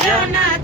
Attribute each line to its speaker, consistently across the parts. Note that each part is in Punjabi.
Speaker 1: señor. No, no,
Speaker 2: no.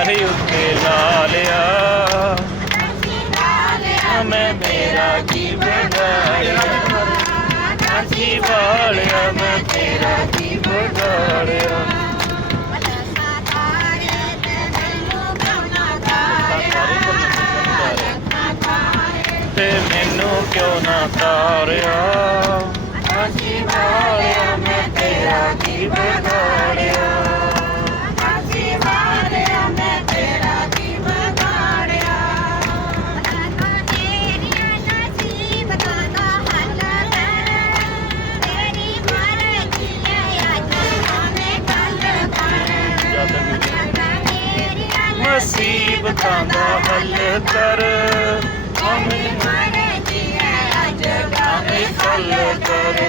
Speaker 1: ਲਾਹੀ ਉੱਤੇ ਲਾ ਲਿਆ। ਮੈਂ ਮੇਰਾ ਜੀਵਨ ਗਾਇਆ ਸਾਂਝੀ ਵਾਲਿਆ ਮੈਂ ਤੇਰਾ ਜੀਵਨ ਗਾਇਆ ਤੇ ਮੈਨੂੰ ਕਿਉਂ ਨਾ ਤਾਰਿਆ? ਸਾਂਝੀ ਵਾਲਿਆ ਮੈਂ ਤੇਰਾ ਜੀਵਨ ਮੁਸੀਬਤਾਂ ਦਾ ਹੱਲ ਕਰ। ਭਾਵੇਂ
Speaker 2: ਮਰ ਜੀਏ ਅੱਜ
Speaker 1: ਭਾਵੇਂ ਕੱਲ ਕਰ।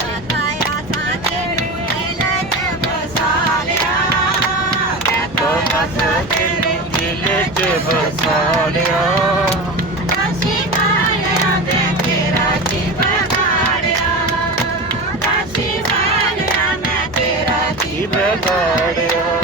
Speaker 2: ਬਤਾਇਆ ਸਾ ਤੇਰੇ ਦਿਲ ਚ ਵਸਾ ਲਿਆ ਮੈਂ
Speaker 1: ਤਾਂ ਬਸ ਤੇਰੇ ਦਿਲ ਚ ਵਸਾ ਲਿਆ
Speaker 2: ਅਸੀਂ ਕਾਲਿਆ ਮੈਂ ਤੇਰਾ ਜੀਵਨ ਕਾੜਿਆ ਅਸੀਂ ਕਾਲਿਆ ਮੈਂ ਤੇਰਾ
Speaker 1: ਜੀਵਨ ਕਾੜਿਆ